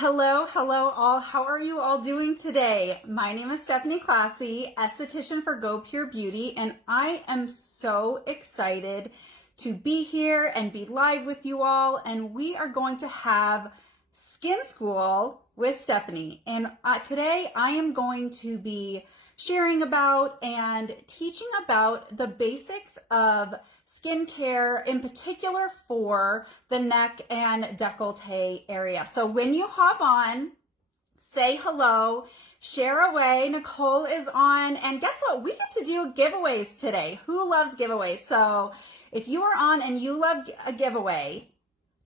Hello all. How are you all doing today? My name is Stephanie Klasse, esthetician for goPure Beauty, and I am so excited to be here and be live with you all. And we are going to have skin school with Stephanie. And today I am going to be sharing about and teaching about the basics of skincare, in particular for the neck and décolleté area. So when you hop on, say hello, share away. Nicole is on, and guess what? We get to do giveaways today. Who loves giveaways? So if you are on and you love a giveaway,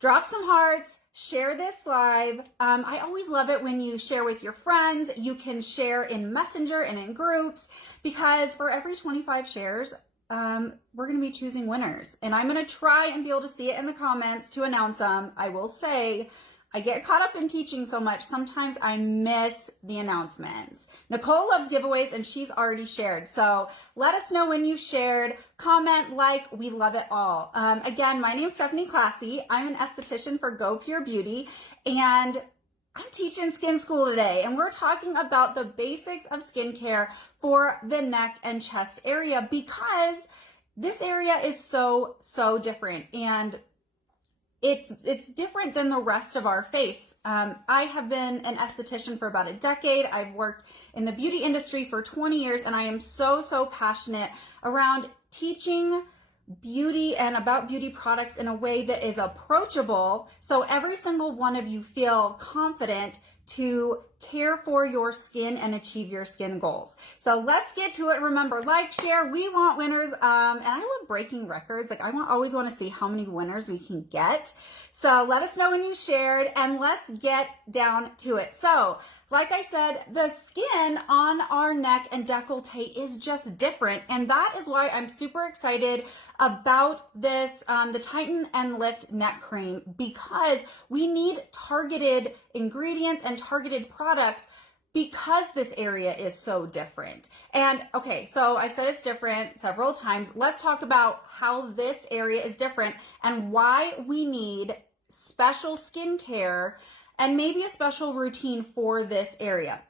drop some hearts, share this live. I always love it when you share with your friends. You can share in Messenger and in groups, because for every 25 shares, we're going to be choosing winners, and I'm going to try and be able to see it in the comments to announce them. I will say I get caught up in teaching so much, sometimes I miss the announcements. Nicole loves giveaways and she's already shared. So let us know when you've shared, comment, like, we love it all. Again, my name is Stephanie Klasse. I'm an esthetician for goPure Beauty, and I'm teaching skin school today, and we're talking about the basics of skincare for the neck and chest area, because this area is so different, and it's different than the rest of our face. I have been an esthetician for about a decade. I've worked in the beauty industry for 20 years, and I am so passionate around teaching beauty and about beauty products in a way that is approachable, so every single one of you feel confident to care for your skin and achieve your skin goals. So let's get to it. Remember, like, share, we want winners. And I love breaking records. Like, I always want to see how many winners we can get. So let us know when you shared, and let's get down to it. So like I said, the skin on our neck and décolleté is just different, and that is why I'm super excited about this, the Tighten and Lift Neck Cream, because we need targeted ingredients and targeted products because this area is so different. And okay, so I said it's different several times. Let's talk about how this area is different and why we need special skincare and maybe a special routine for this area.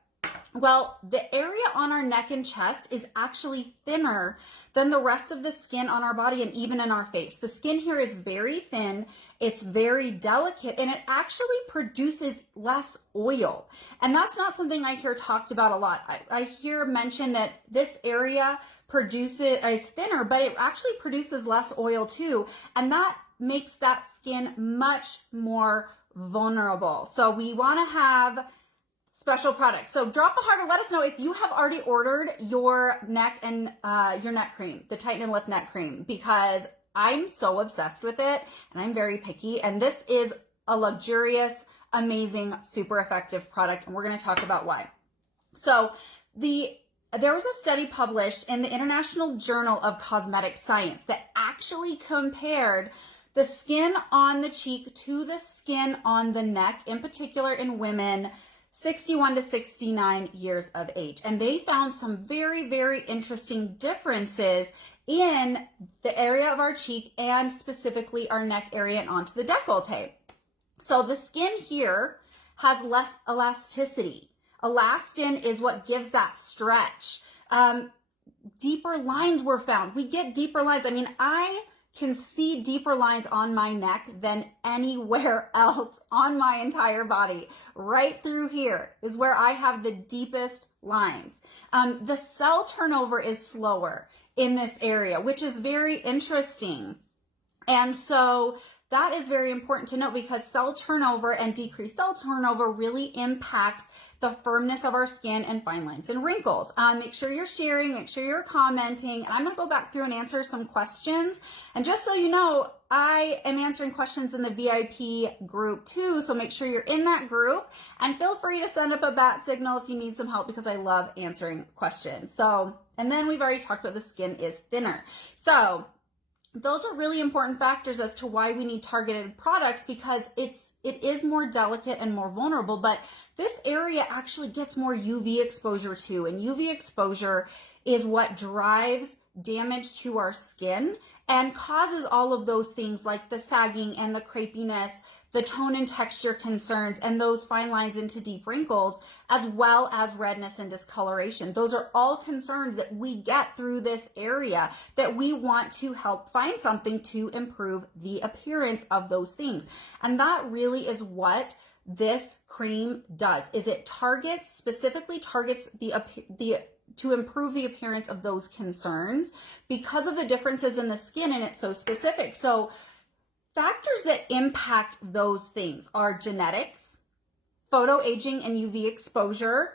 Well, the area on our neck and chest is actually thinner than the rest of the skin on our body and even in our face. The skin here is very thin, it's very delicate, and it actually produces less oil. And that's not something I hear talked about a lot. I hear mentioned that this area is thinner, but it actually produces less oil too. And that makes that skin much more vulnerable. So we want to have special products. So drop a heart and let us know if you have already ordered your neck and your neck cream, the Tighten and Lift Neck Cream, because I'm so obsessed with it and I'm very picky. And this is a luxurious, amazing, super effective product, and we're going to talk about why. So there was a study published in the International Journal of Cosmetic Science that actually compared the skin on the cheek to the skin on the neck, in particular in women 61 to 69 years of age. And they found some very interesting differences in the area of our cheek and specifically our neck area and onto the décolleté. So the skin here has less elasticity. Elastin is what gives that stretch. Deeper lines were found. We get deeper lines. I mean, I can see deeper lines on my neck than anywhere else on my entire body. Right through here is where I have the deepest lines. The cell turnover is slower in this area, which is very interesting. And so that is very important to note, because cell turnover and decreased cell turnover really impacts the firmness of our skin and fine lines and wrinkles. Make sure you're sharing, make sure you're commenting, and I'm going to go back through and answer some questions. And just so you know, I am answering questions in the VIP group too, so make sure you're in that group, and feel free to send up a bat signal if you need some help, because I love answering questions. So, and then we've already talked about the skin is thinner. So those are really important factors as to why we need targeted products, because it is more delicate and more vulnerable, but this area actually gets more UV exposure too. And UV exposure is what drives damage to our skin and causes all of those things like the sagging and the crepiness the tone and texture concerns, and those fine lines into deep wrinkles, as well as redness and discoloration. Those are all concerns that we get through this area that we want to help find something to improve the appearance of those things. And that really is what this cream does, is it specifically targets to improve the appearance of those concerns because of the differences in the skin, and it's so specific. So factors that impact those things are genetics, photoaging and UV exposure,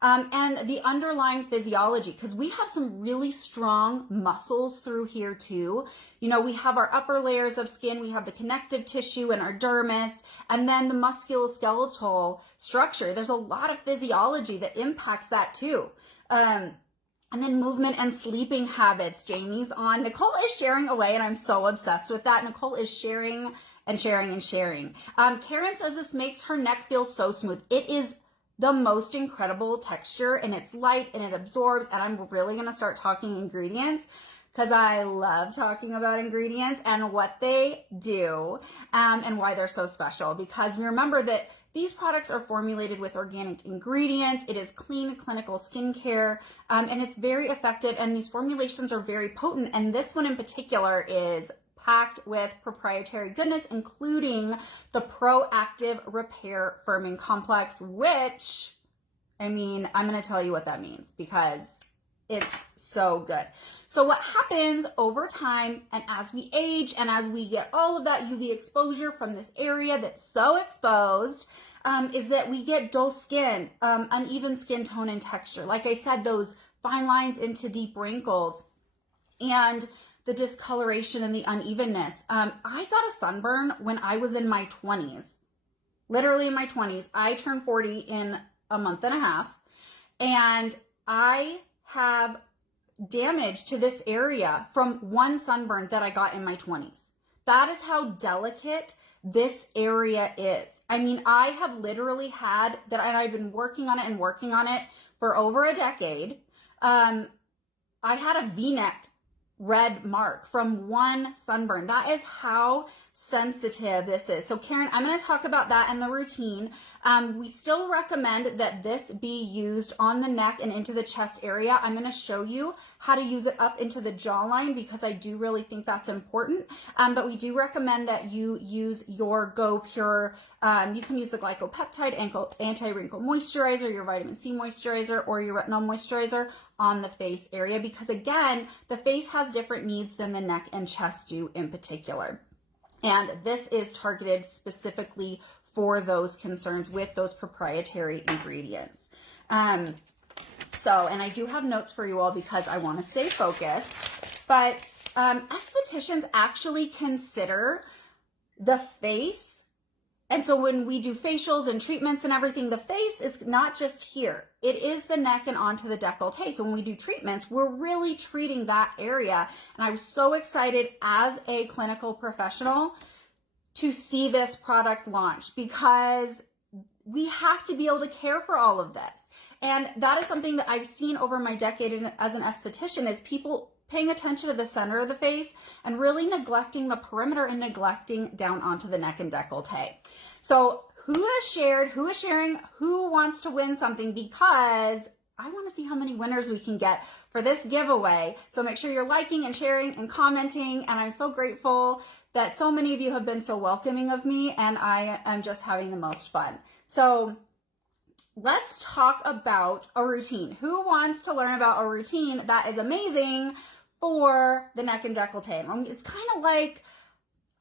and the underlying physiology, because we have some really strong muscles through here too. You know, we have our upper layers of skin, we have the connective tissue and our dermis, and then the musculoskeletal structure. There's a lot of physiology that impacts that too. And then movement and sleeping habits. Jamie's on. Nicole is sharing away, and I'm so obsessed with that. Nicole is sharing and sharing and sharing. Karen says this makes her neck feel so smooth. It is the most incredible texture, and it's light and it absorbs. And I'm really going to start talking ingredients because I love talking about ingredients and what they do and why they're so special. Because remember that these products are formulated with organic ingredients. It is clean, clinical skincare, and it's very effective. And these formulations are very potent. And this one in particular is packed with proprietary goodness, including the Proactive Repair Firming Complex, which, I mean, I'm going to tell you what that means because it's so good. So what happens over time and as we age and as we get all of that UV exposure from this area that's so exposed, is that we get dull skin, uneven skin tone and texture. Like I said, those fine lines into deep wrinkles and the discoloration and the unevenness. I got a sunburn when I was in my 20s, literally in my 20s. I turned 40 in a month and a half, and I have damage to this area from one sunburn that I got in my 20s. That is how delicate this area is. I mean, I have literally had that, and I've been working on it for over a decade. I had a V-neck red mark from one sunburn. That is how sensitive this is. So Karen, I'm going to talk about that in the routine. We still recommend that this be used on the neck and into the chest area. I'm going to show you how to use it up into the jawline because I do really think that's important. But we do recommend that you use your goPure. You can use the glycopeptide anti-wrinkle moisturizer, your vitamin C moisturizer, or your retinol moisturizer on the face area because, again, the face has different needs than the neck and chest do in particular. And this is targeted specifically for those concerns with those proprietary ingredients. And I do have notes for you all because I want to stay focused, but estheticians actually consider the face. And so when we do facials and treatments and everything, the face is not just here. It is the neck and onto the décolleté. So when we do treatments, we're really treating that area. And I was so excited as a clinical professional to see this product launch because we have to be able to care for all of this. And that is something that I've seen over my decade as an esthetician is people paying attention to the center of the face and really neglecting the perimeter and neglecting down onto the neck and décolleté. So who has shared, who is sharing, who wants to win something, because I want to see how many winners we can get for this giveaway. So make sure you're liking and sharing and commenting. And I'm so grateful that so many of you have been so welcoming of me, and I am just having the most fun. So let's talk about a routine. Who wants to learn about a routine that is amazing for the neck and décolleté? It's kind of like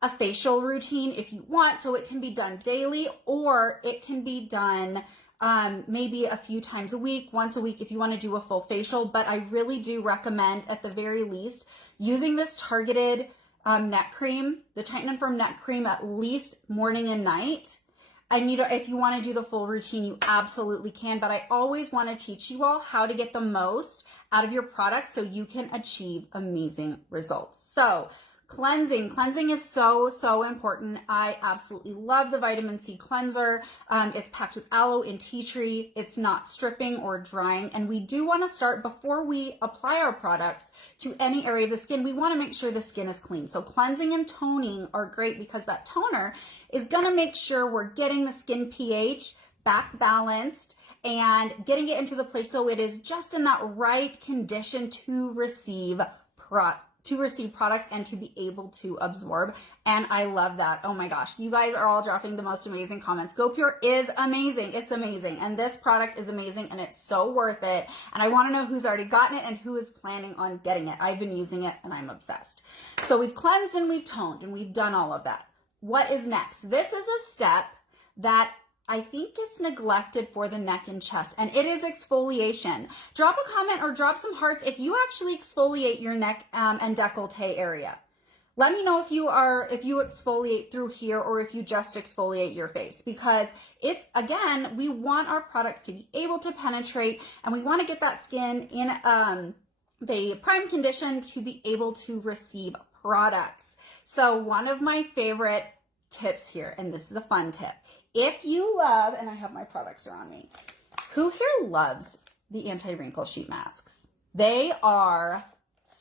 a facial routine if you want, so it can be done daily or it can be done maybe a few times a week, once a week if you want to do a full facial. But I really do recommend at the very least using this targeted neck cream, the Tighten and Firm neck cream, at least morning and night. And if you want to do the full routine, you absolutely can. But I always want to teach you all how to get the most out of your product so you can achieve amazing results. So Cleansing. Cleansing is so, so important. I absolutely love the vitamin C cleanser. It's packed with aloe and tea tree. It's not stripping or drying. And we do want to start, before we apply our products to any area of the skin, we want to make sure the skin is clean. So cleansing and toning are great because that toner is going to make sure we're getting the skin pH back balanced and getting it into the place so it is just in that right condition to receive products and to be able to absorb. And I love that. Oh my gosh, you guys are all dropping the most amazing comments. goPure is amazing. It's amazing. And this product is amazing and it's so worth it. And I want to know who's already gotten it and who is planning on getting it. I've been using it and I'm obsessed. So we've cleansed and we've toned and we've done all of that. What is next? This is a step that I think it's neglected for the neck and chest, and it is exfoliation. Drop a comment or drop some hearts if you actually exfoliate your neck and décolleté area. Let me know if you exfoliate through here or if you just exfoliate your face, because it's, again, we want our products to be able to penetrate and we want to get that skin in the prime condition to be able to receive products. So one of my favorite tips here, and this is a fun tip. If you love, and I have my products around me, who here loves the anti-wrinkle sheet masks? They are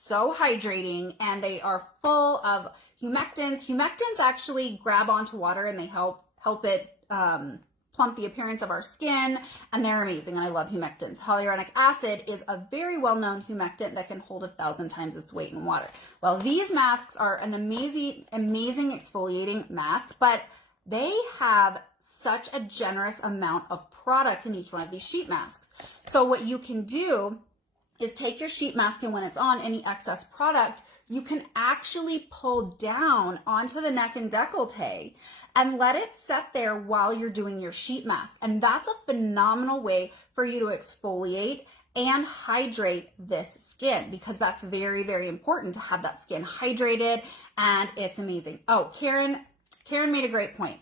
so hydrating and they are full of humectants. Humectants actually grab onto water and they help it plump the appearance of our skin, and they're amazing, and I love humectants. Hyaluronic acid is a very well-known humectant that can hold 1,000 times its weight in water. Well, these masks are an amazing exfoliating mask, but they have such a generous amount of product in each one of these sheet masks. So what you can do is take your sheet mask, and when it's on any excess product, you can actually pull down onto the neck and décolleté and let it set there while you're doing your sheet mask. And that's a phenomenal way for you to exfoliate and hydrate this skin, because that's very, very important to have that skin hydrated, and it's amazing. Oh, Karen made a great point.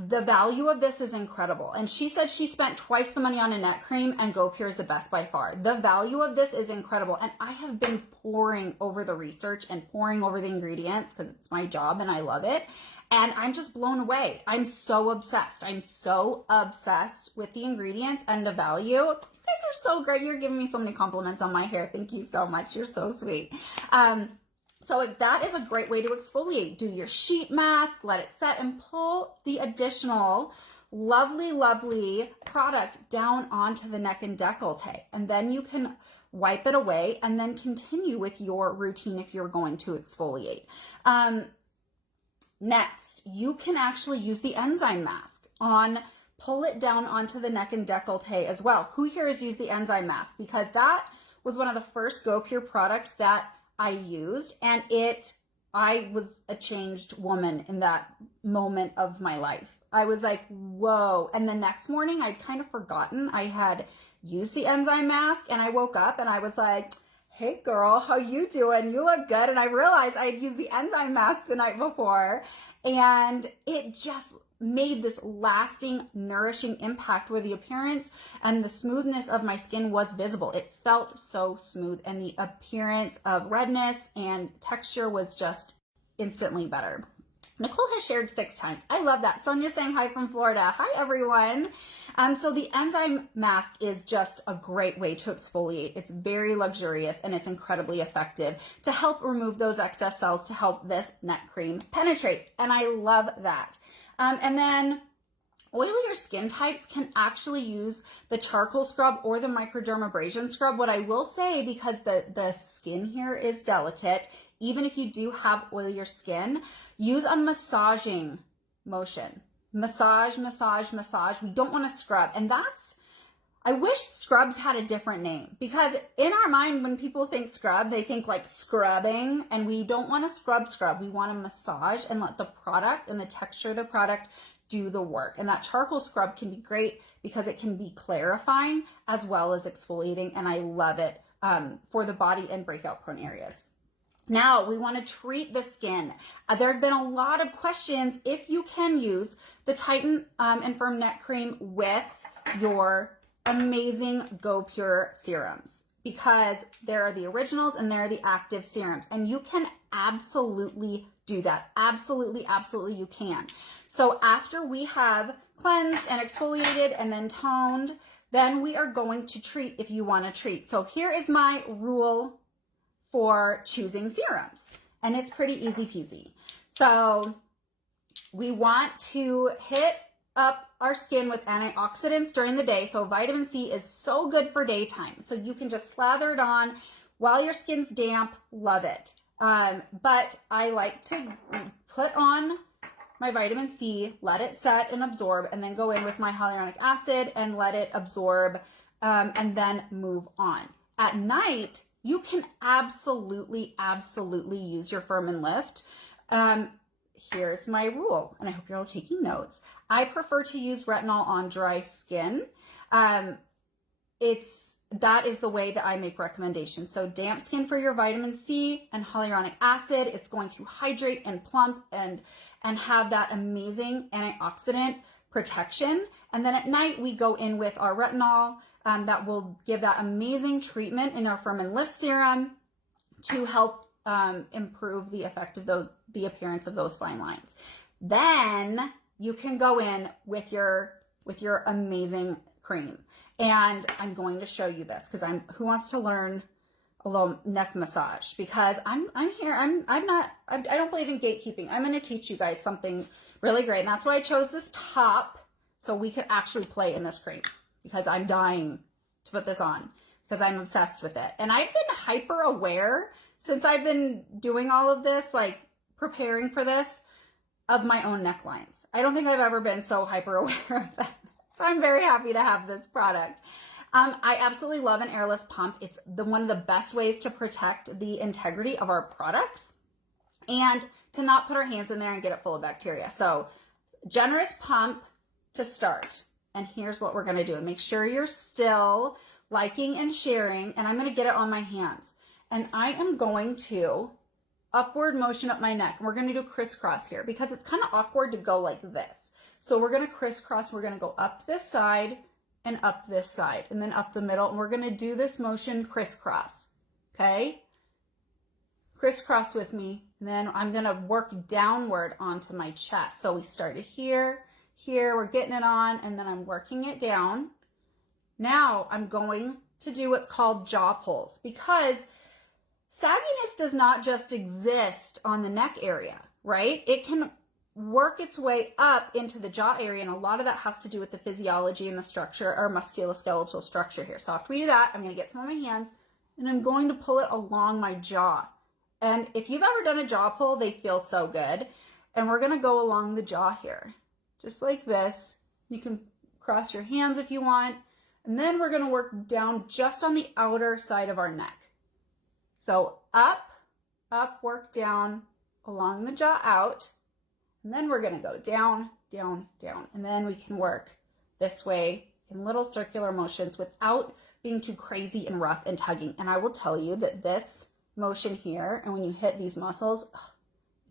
The value of this is incredible. And she said she spent twice the money on a neck cream, and goPure is the best by far. The value of this is incredible. And I have been poring over the research and poring over the ingredients because it's my job and I love it. And I'm just blown away. I'm so obsessed. I'm so obsessed with the ingredients and the value. You guys are so great. You're giving me so many compliments on my hair. Thank you so much. You're so sweet. So that is a great way to exfoliate. Do your sheet mask, let it set, and pull the additional lovely, lovely product down onto the neck and décolleté. And then you can wipe it away and then continue with your routine if you're going to exfoliate. Next, you can actually use the Enzyme Mask pull it down onto the neck and décolleté as well. Who here has used the Enzyme Mask? Because that was one of the first goPure products that I used, and I was a changed woman in that moment of my life. I was like, whoa. And the next morning I'd kind of forgotten I had used the Enzyme Mask, and I woke up and I was like, hey girl, how you doing? You look good. And I realized I had used the Enzyme Mask the night before, and it just made this lasting, nourishing impact where the appearance and the smoothness of my skin was visible. It felt so smooth, and the appearance of redness and texture was just instantly better. Nicole has shared 6 times. I love that. Sonia's saying hi from Florida. Hi, everyone. So the Enzyme Mask is just a great way to exfoliate. It's very luxurious and it's incredibly effective to help remove those excess cells, to help this neck cream penetrate. And I love that. And then oilier skin types can actually use the charcoal scrub or the microdermabrasion scrub. What I will say, because the skin here is delicate, even if you do have oilier skin, use a massaging motion. Massage, massage, massage. We don't want to scrub. And I wish scrubs had a different name, because in our mind, when people think scrub, they think like scrubbing, and we don't want to scrub. We want to massage and let the product and the texture of the product do the work. And that charcoal scrub can be great because it can be clarifying as well as exfoliating, and I love it for the body and breakout prone areas. Now we want to treat the skin. There have been a lot of questions if you can use the Tighten and Firm Neck Cream with your amazing goPure serums. because there are the originals and there are the active serums. And you can absolutely do that. Absolutely, absolutely you can. So after we have cleansed and exfoliated and then toned, then we are going to treat if you want to treat. So here is my rule for choosing serums. And it's pretty easy peasy. So we want to hit up our skin with antioxidants during the day. So vitamin C is so good for daytime. So you can just slather it on while your skin's damp. Love it. But I like to put on my vitamin C, let it set and absorb, and then go in with my hyaluronic acid and let it absorb, and then move on. At night, you can absolutely, absolutely use your Firm and Lift. Here's my rule, and I hope you're all taking notes. I prefer to use retinol on dry skin. That is the way that I make recommendations. So damp skin for your vitamin C and hyaluronic acid. It's going to hydrate and plump and have that amazing antioxidant protection. And then at night, we go in with our retinol that will give that amazing treatment in our Firm and Lift serum to help improve the effect of the appearance of those fine lines. Then you can go in with your amazing cream. And I'm going to show you this because who wants to learn a little neck massage? Because I don't believe in gatekeeping. I'm going to teach you guys something really great. And that's why I chose this top, so we could actually play in this cream, because I'm dying to put this on because I'm obsessed with it. And I've been hyper aware since I've been doing all of this, like preparing for this, of my own necklines. I don't think I've ever been so hyper aware of that. So I'm very happy to have this product. I absolutely love an airless pump. It's one of the best ways to protect the integrity of our products and to not put our hands in there and get it full of bacteria. So generous pump to start. And here's what we're gonna do. And make sure you're still liking and sharing. And I'm gonna get it on my hands. And I am going to upward motion up my neck. And we're gonna do crisscross here because it's kind of awkward to go like this. So we're going to crisscross. We're going to go up this side and up this side and then up the middle. And we're going to do this motion crisscross. Okay? Crisscross with me. And then I'm going to work downward onto my chest. So we started here, we're getting it on, and then I'm working it down. Now I'm going to do what's called jaw pulls, because sagginess does not just exist on the neck area, right? It can work its way up into the jaw area, and a lot of that has to do with the physiology and the structure, or musculoskeletal structure here. So after we do that, I'm going to get some on my hands and I'm going to pull it along my jaw. And if you've ever done a jaw pull, they feel so good. And we're going to go along the jaw here, just like this. You can cross your hands if you want. And then we're going to work down just on the outer side of our neck. So up, work down along the jaw out. And then we're going to go down, down, down. And then we can work this way in little circular motions without being too crazy and rough and tugging. And I will tell you that this motion here, and when you hit these muscles, it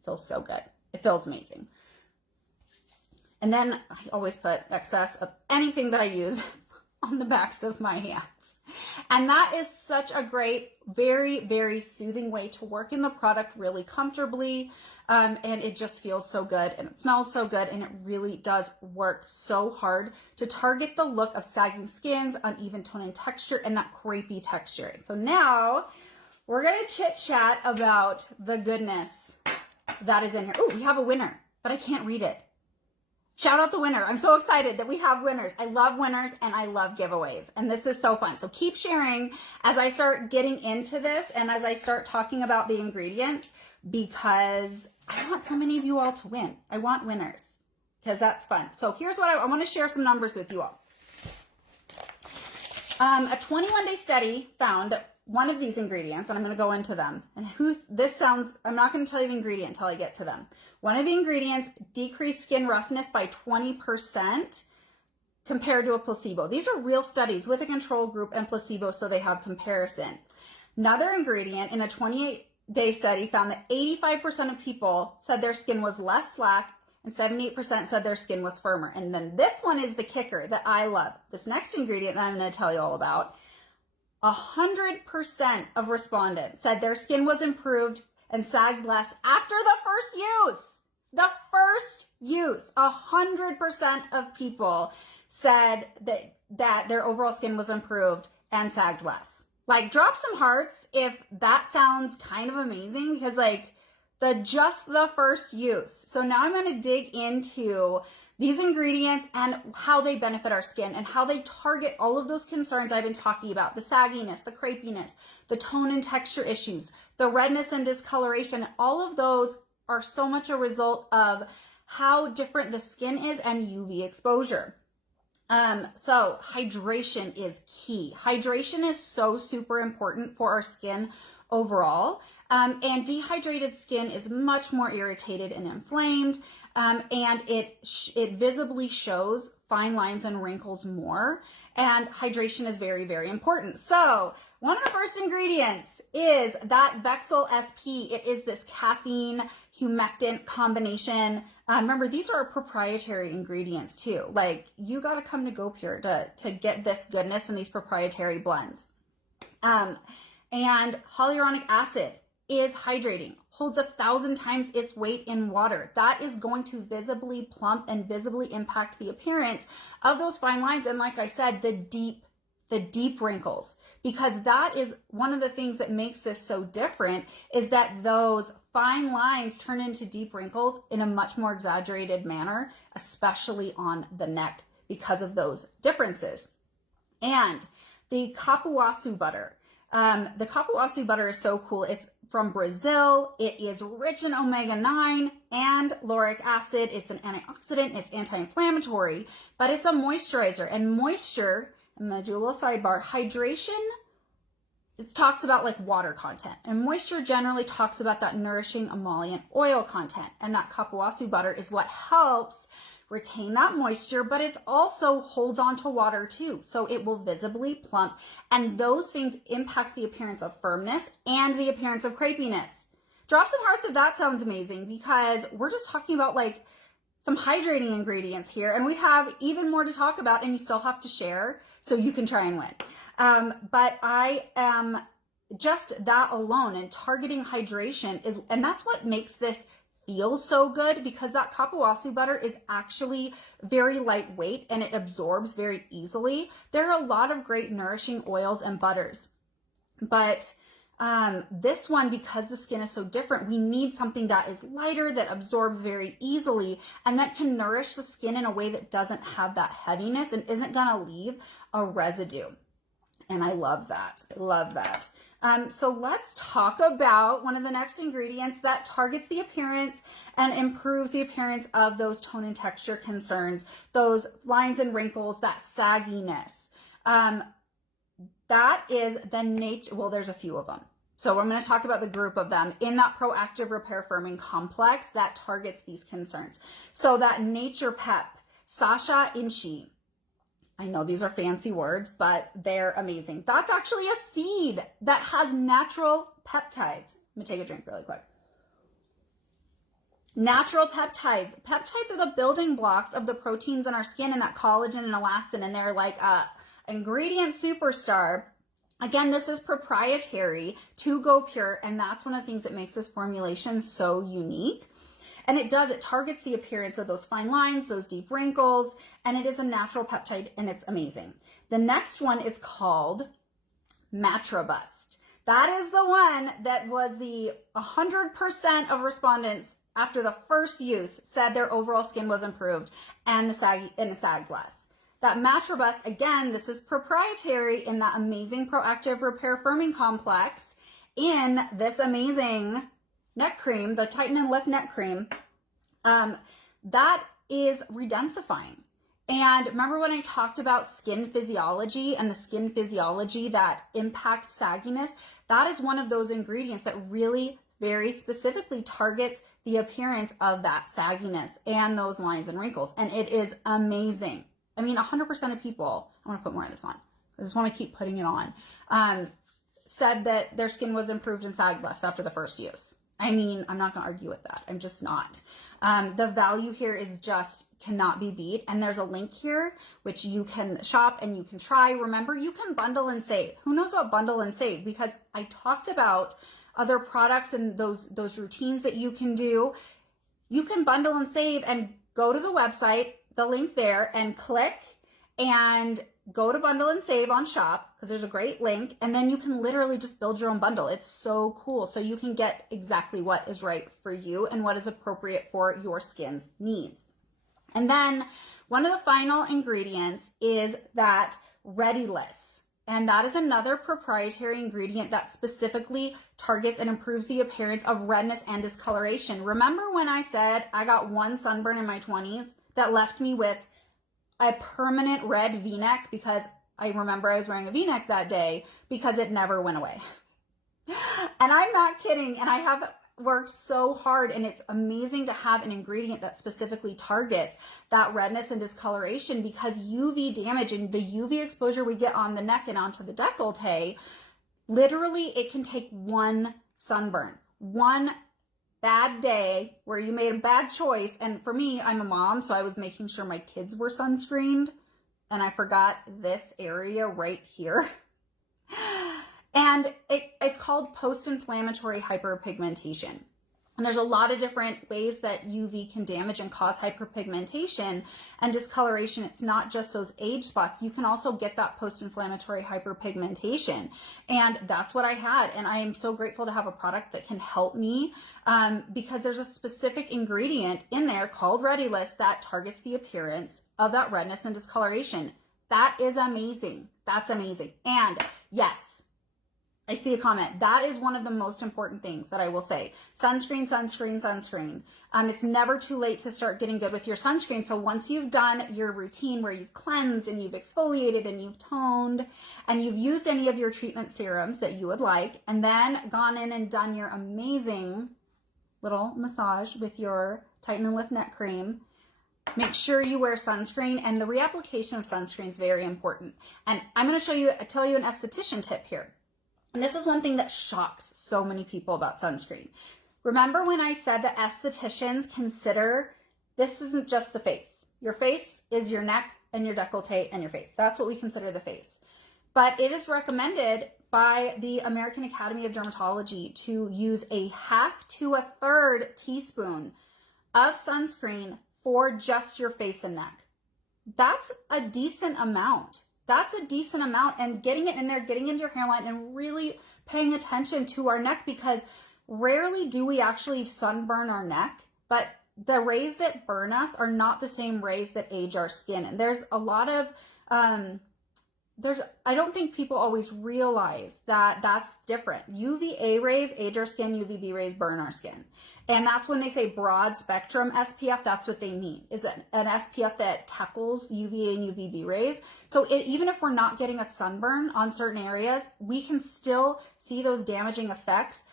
feels so good. It feels amazing. And then I always put excess of anything that I use on the backs of my hands. And that is such a great, very, very soothing way to work in the product really comfortably. And it just feels so good and it smells so good, and it really does work so hard to target the look of sagging skins, uneven tone and texture, and that crepey texture. So now we're going to chit chat about the goodness that is in here. Oh, we have a winner, but I can't read it. Shout out the winner. I'm so excited that we have winners. I love winners and I love giveaways. And this is so fun. So keep sharing as I start getting into this and as I start talking about the ingredients, because I want so many of you all to win. I want winners because that's fun. So here's what I want to share some numbers with you all. A 21-day study found that one of these ingredients, and I'm going to go into them, and I'm not going to tell you the ingredient until I get to them. One of the ingredients decreased skin roughness by 20% compared to a placebo. These are real studies with a control group and placebo, so they have comparison. Another ingredient in a 28-day study found that 85% of people said their skin was less slack and 78% said their skin was firmer. And then this one is the kicker that I love. This next ingredient that I'm going to tell you all about, 100% of respondents said their skin was improved and sagged less after the first use. The first use, 100% of people said that their overall skin was improved and sagged less. Like, drop some hearts if that sounds kind of amazing, because like just the first use. So now I'm going to dig into these ingredients and how they benefit our skin and how they target all of those concerns I've been talking about: the sagginess, the crepiness, the tone and texture issues, the redness and discoloration. All of those are so much a result of how different the skin is and UV exposure. So hydration is key. Hydration is so super important for our skin overall. And dehydrated skin is much more irritated and inflamed. And it visibly shows fine lines and wrinkles more. And hydration is very, very important. So one of the first ingredients is that Vexil SP. It is this caffeine humectant combination. Remember, these are proprietary ingredients too. Like, you got to come to goPure to get this goodness in these proprietary blends. And hyaluronic acid is hydrating, holds 1,000 times its weight in water. That is going to visibly plump and visibly impact the appearance of those fine lines. And like I said, the deep wrinkles, because that is one of the things that makes this so different, is that those fine lines turn into deep wrinkles in a much more exaggerated manner, especially on the neck, because of those differences. And the Kapuwasu butter. The Kapuwasu butter is so cool. It's from Brazil. It is rich in omega-9 and lauric acid. It's an antioxidant. It's anti-inflammatory, but it's a moisturizer. And moisture, I'm going to do a little sidebar, hydration, it talks about like water content, and moisture generally talks about that nourishing emollient oil content. And that Kapuwasu butter is what helps retain that moisture, but it also holds on to water too. So it will visibly plump, and those things impact the appearance of firmness and the appearance of crepiness. Drop some hearts if that sounds amazing, because we're just talking about like some hydrating ingredients here, and we have even more to talk about, and you still have to share so you can try and win. But I am just that alone, and targeting hydration is, and that's what makes this feel so good, because that Kapuwasu butter is actually very lightweight and it absorbs very easily. There are a lot of great nourishing oils and butters, but this one, because the skin is so different, we need something that is lighter, that absorbs very easily, and that can nourish the skin in a way that doesn't have that heaviness and isn't gonna leave a residue. And I love that. Love that. So let's talk about one of the next ingredients that targets the appearance and improves the appearance of those tone and texture concerns, those lines and wrinkles, that sagginess. That is the nature, well, there's a few of them. So I'm going to talk about the group of them in that proactive repair firming complex that targets these concerns. So that Nature Pep, Sasha Inchi. I know these are fancy words, but they're amazing. That's actually a seed that has natural peptides. Let me take a drink really quick. Natural peptides. Peptides are the building blocks of the proteins in our skin, and that collagen and elastin, and they're like a ingredient superstar. Again, this is proprietary to goPure, and that's one of the things that makes this formulation so unique. And it targets the appearance of those fine lines, those deep wrinkles, and it is a natural peptide, and it's amazing. The next one is called Matrabust. That is the one that was the 100% of respondents after the first use said their overall skin was improved and sagged less. That Matrabust, again, this is proprietary in that amazing proactive repair firming complex in this amazing neck cream, the Tighten and Lift neck cream, that is redensifying. And remember when I talked about skin physiology and the skin physiology that impacts sagginess? That is one of those ingredients that really very specifically targets the appearance of that sagginess and those lines and wrinkles. And it is amazing. I mean, 100% of people, I want to put more of this on. I just want to keep putting it on, said that their skin was improved and sagged less after the first use. I mean, I'm not going to argue with that. I'm just not. The value here is just cannot be beat. And there's a link here, which you can shop and you can try. Remember, you can bundle and save. Who knows about bundle and save? Because I talked about other products and those routines that you can do. You can bundle and save and go to the website, the link there, and click and go to bundle and save on shop, because there's a great link, and then you can literally just build your own bundle. It's so cool. So you can get exactly what is right for you and what is appropriate for your skin's needs. And then one of the final ingredients is that Retinol. And that is another proprietary ingredient that specifically targets and improves the appearance of redness and discoloration. Remember when I said I got one sunburn in my 20s that left me with a permanent red V-neck, because I remember I was wearing a V-neck that day because it never went away. And I'm not kidding. And I have worked so hard, and it's amazing to have an ingredient that specifically targets that redness and discoloration, because UV damage and the UV exposure we get on the neck and onto the décolleté, literally it can take one sunburn, one bad day where you made a bad choice. And for me, I'm a mom, so I was making sure my kids were sunscreened, and I forgot this area right here. And it's called post-inflammatory hyperpigmentation. And there's a lot of different ways that UV can damage and cause hyperpigmentation and discoloration. It's not just those age spots. You can also get that post-inflammatory hyperpigmentation. And that's what I had. And I am so grateful to have a product that can help me, because there's a specific ingredient in there called Retinol that targets the appearance of that redness and discoloration. That is amazing. That's amazing. And yes, I see a comment. That is one of the most important things that I will say. Sunscreen, sunscreen, sunscreen. It's never too late to start getting good with your sunscreen. So once you've done your routine where you've cleansed and you've exfoliated and you've toned and you've used any of your treatment serums that you would like, and then gone in and done your amazing little massage with your Tighten and Lift Neck Cream, make sure you wear sunscreen. And the reapplication of sunscreen is very important. And I'm going to tell you an esthetician tip here. And this is one thing that shocks so many people about sunscreen. Remember when I said that estheticians consider this isn't just the face. Your face is your neck and your décolleté and your face. That's what we consider the face. But it is recommended by the American Academy of Dermatology to use a 1/2 to 1/3 teaspoon of sunscreen for just your face and neck. That's a decent amount. That's a decent amount, and getting it in there, getting into your hairline, and really paying attention to our neck, because rarely do we actually sunburn our neck, but the rays that burn us are not the same rays that age our skin. And there's a lot of, I don't think people always realize that that's different. UVA rays age our skin, UVB rays burn our skin. And that's when they say broad spectrum SPF, that's what they mean, is an SPF that tackles UVA and UVB rays. So even if we're not getting a sunburn on certain areas, we can still see those damaging effects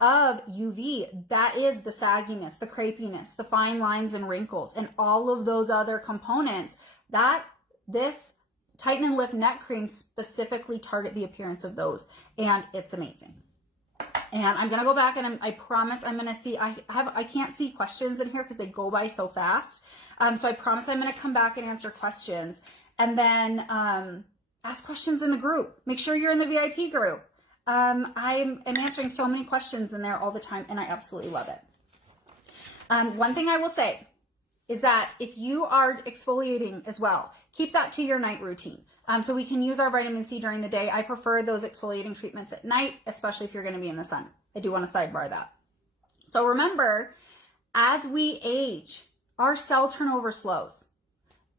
of UV. That is the sagginess, the crepiness, the fine lines and wrinkles, and all of those other components that this Tighten and Lift Neck Cream specifically target the appearance of those. And it's amazing. And I'm going to go back, and I promise I'm going to see, I can't see questions in here because they go by so fast. So I promise I'm going to come back and answer questions, and then ask questions in the group. Make sure you're in the VIP group. I'm answering so many questions in there all the time, and I absolutely love it. One thing I will say is that if you are exfoliating as well, keep that to your night routine. So we can use our vitamin C during the day. I prefer those exfoliating treatments at night, especially if you're going to be in the sun. I do want to sidebar that. So remember, as we age, our cell turnover slows,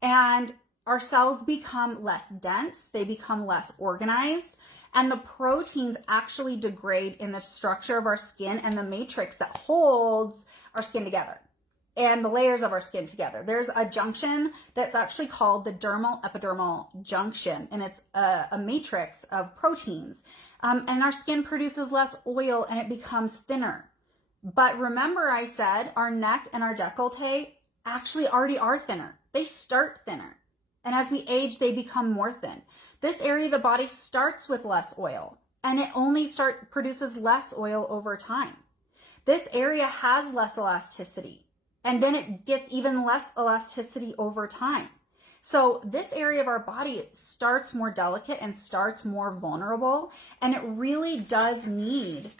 and our cells become less dense, they become less organized, and the proteins actually degrade in the structure of our skin and the matrix that holds our skin together and the layers of our skin together. There's a junction that's actually called the dermal epidermal junction, and it's a matrix of proteins. And our skin produces less oil and it becomes thinner. But remember, I said our neck and our décolleté actually already are thinner. They start thinner. And as we age, they become more thin. This area of the body starts with less oil, and it only produces less oil over time. this area has less elasticity, and then it gets even less elasticity over time. So this area of our body starts more delicate and starts more vulnerable, and it really does need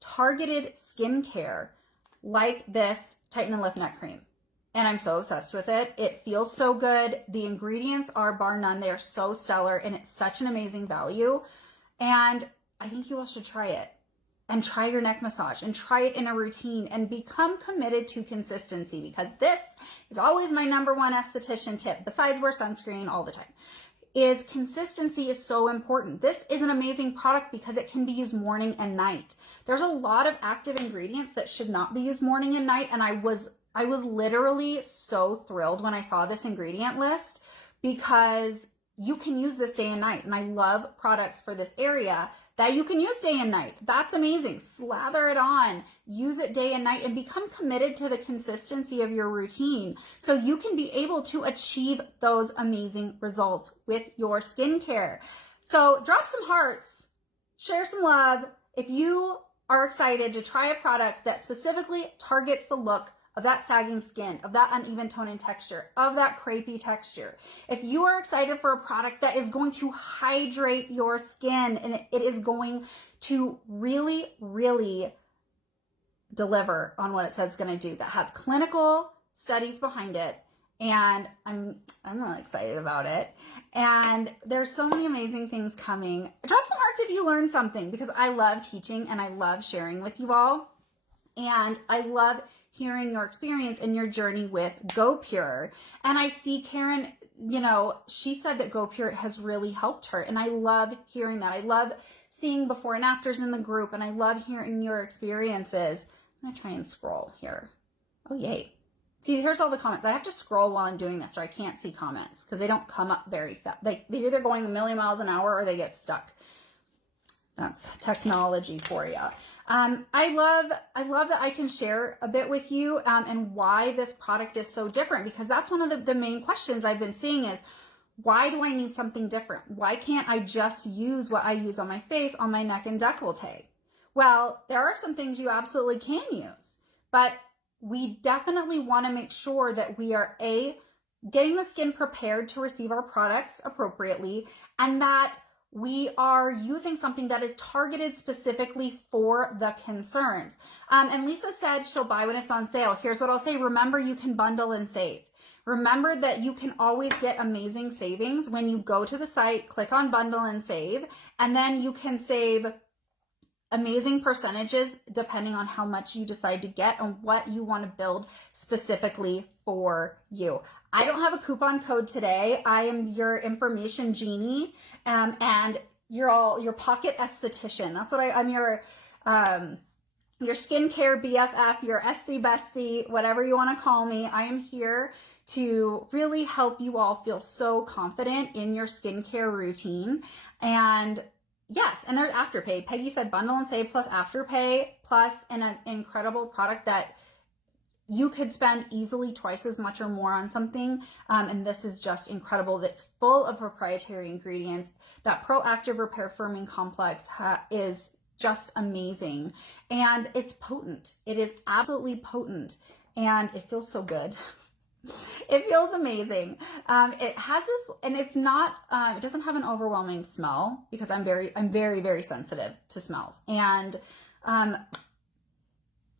targeted skincare like this Tighten and Lift Neck Cream. And I'm so obsessed with it. It feels so good. The ingredients are bar none. They are so stellar, and it's such an amazing value. And I think you all should try it, and try your neck massage, and try it in a routine, and become committed to consistency, because this is always my number one esthetician tip, besides wear sunscreen all the time, is consistency is so important. This is an amazing product because it can be used morning and night. There's a lot of active ingredients that should not be used morning and night, and I was literally so thrilled when I saw this ingredient list, because you can use this day and night. And I love products for this area that you can use day and night. That's amazing. Slather it on, use it day and night, and become committed to the consistency of your routine so you can be able to achieve those amazing results with your skincare. So drop some hearts, share some love if you are excited to try a product that specifically targets the look of that sagging skin, of that uneven tone and texture, of that crepey texture. If you are excited for a product that is going to hydrate your skin, and it is going to really, really deliver on what it says it's going to do, that has clinical studies behind it, and I'm really excited about it. And there's so many amazing things coming. Drop some hearts if you learned something, because I love teaching and I love sharing with you all. And I love hearing your experience and your journey with goPure. And I see Karen, you know, she said that goPure has really helped her. And I love hearing that. I love seeing before and afters in the group. And I love hearing your experiences. I'm going to try and scroll here. Oh, yay. See, here's all the comments. I have to scroll while I'm doing this, or I can't see comments because they don't come up very fast. They're either going a million miles an hour or they get stuck. That's technology for you. I love that I can share a bit with you and why this product is so different, because that's one of the main questions I've been seeing is, why do I need something different? Why can't I just use what I use on my face, on my neck and décolleté? Well, there are some things you absolutely can use, but we definitely want to make sure that we are getting the skin prepared to receive our products appropriately, and that we are using something that is targeted specifically for the concerns. And Lisa said she'll buy when it's on sale. Here's what I'll say. Remember, you can bundle and save. Remember that you can always get amazing savings when you go to the site, click on bundle and save, and then you can save amazing percentages depending on how much you decide to get and what you want to build specifically for you. I don't have a coupon code today. I am your information genie, and you're your pocket esthetician. That's what I'm your skincare BFF, your esthie bestie, whatever you want to call me. I am here to really help you all feel so confident in your skincare routine. And yes, and there's Afterpay. Peggy said bundle and save plus Afterpay plus an incredible product that you could spend easily twice as much or more on something. And this is just incredible. That's full of proprietary ingredients. That Proactive Repair Firming Complex is just amazing. And it's potent. It is absolutely potent. And it feels so good. It feels amazing. It has this, and it's not, it doesn't have an overwhelming smell, because I'm very, very sensitive to smells. And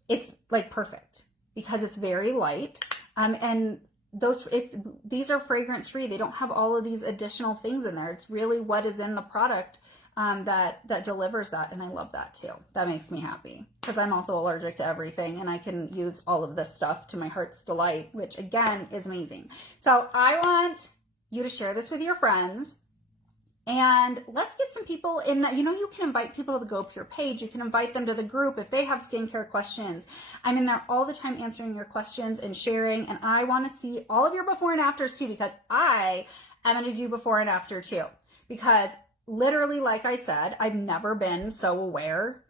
it's like perfect because it's very light. And these are fragrance free. They don't have all of these additional things in there. It's really what is in the product that delivers that. And I love that too. That makes me happy because I'm also allergic to everything, and I can use all of this stuff to my heart's delight, which again is amazing. So I want you to share this with your friends, and let's get some people in that. You know, you can invite people to the goPure page. You can invite them to the group if they have skincare questions. I'm in there all the time answering your questions and sharing, and I want to see all of your before and afters too, because I am going to do before and after too, because literally, like I said, I've never been so aware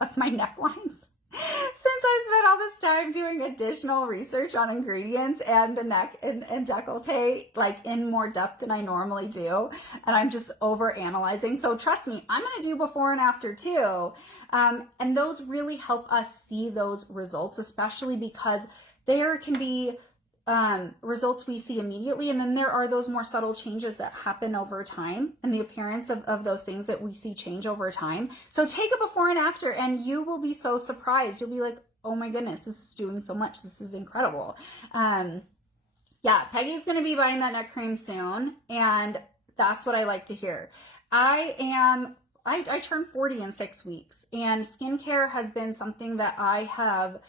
of my necklines Since I've spent all this time doing additional research on ingredients and the neck and décolleté, like in more depth than I normally do, and I'm just over analyzing. So trust me, I'm going to do before and after too. And those really help us see those results, especially because there can be results we see immediately, and then there are those more subtle changes that happen over time, and the appearance of those things that we see change over time. So take a before and after, and you will be so surprised. You'll be like, oh my goodness, this is doing so much. This is incredible. Yeah, Peggy's going to be buying that neck cream soon, and that's what I like to hear. I turned 40 in 6 weeks, and skincare has been something that I have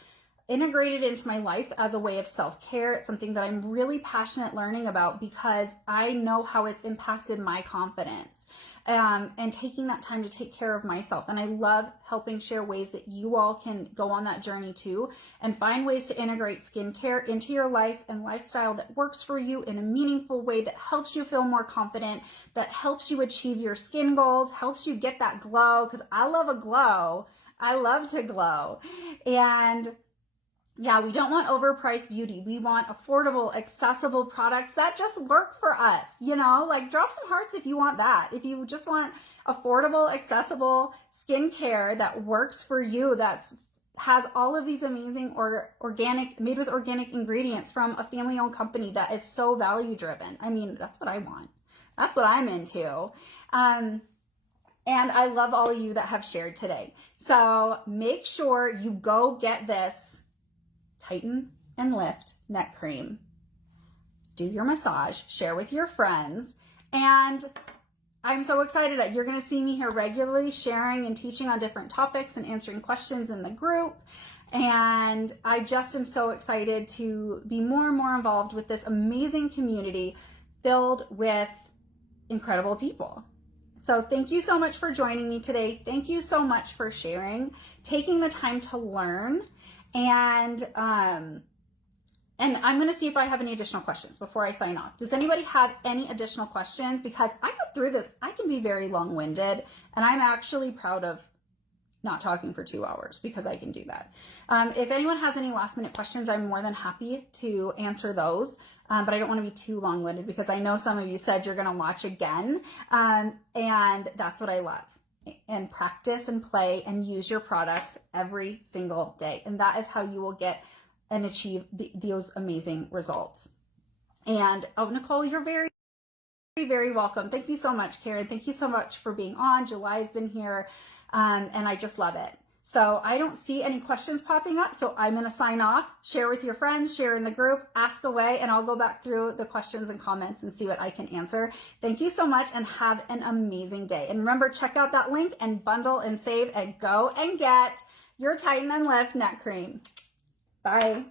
integrated into my life as a way of self-care. It's something that I'm really passionate learning about because I know how it's impacted my confidence, and taking that time to take care of myself. And I love helping share ways that you all can go on that journey too and find ways to integrate skincare into your life and lifestyle that works for you in a meaningful way, that helps you feel more confident, that helps you achieve your skin goals, helps you get that glow, because I love a glow. I love to glow. And yeah, we don't want overpriced beauty. We want affordable, accessible products that just work for us. You know, like drop some hearts if you want that. If you just want affordable, accessible skincare that works for you, has all of these amazing organic, made with organic ingredients from a family-owned company that is so value-driven. I mean, that's what I want. That's what I'm into. And I love all of you that have shared today. So make sure you go get this Tighten and Lift neck cream. Do your massage, share with your friends, and I'm so excited that you're going to see me here regularly sharing and teaching on different topics and answering questions in the group. And I just am so excited to be more and more involved with this amazing community filled with incredible people. So thank you so much for joining me today. Thank you so much for sharing, taking the time to learn. And I'm going to see if I have any additional questions before I sign off. Does anybody have any additional questions? Because I go through this, I can be very long-winded, and I'm actually proud of not talking for 2 hours because I can do that. If anyone has any last-minute questions, I'm more than happy to answer those. But I don't want to be too long-winded because I know some of you said you're going to watch again, and that's what I love. And practice and play and use your products every single day. And that is how you will get and achieve those amazing results. And oh, Nicole, you're very, very welcome. Thank you so much, Karen. Thank you so much for being on. July has been here, and I just love it. So I don't see any questions popping up, so I'm going to sign off, share with your friends, share in the group, ask away, and I'll go back through the questions and comments and see what I can answer. Thank you so much and have an amazing day. And remember, check out that link and bundle and save and go and get your Tighten and Lift neck cream. Bye.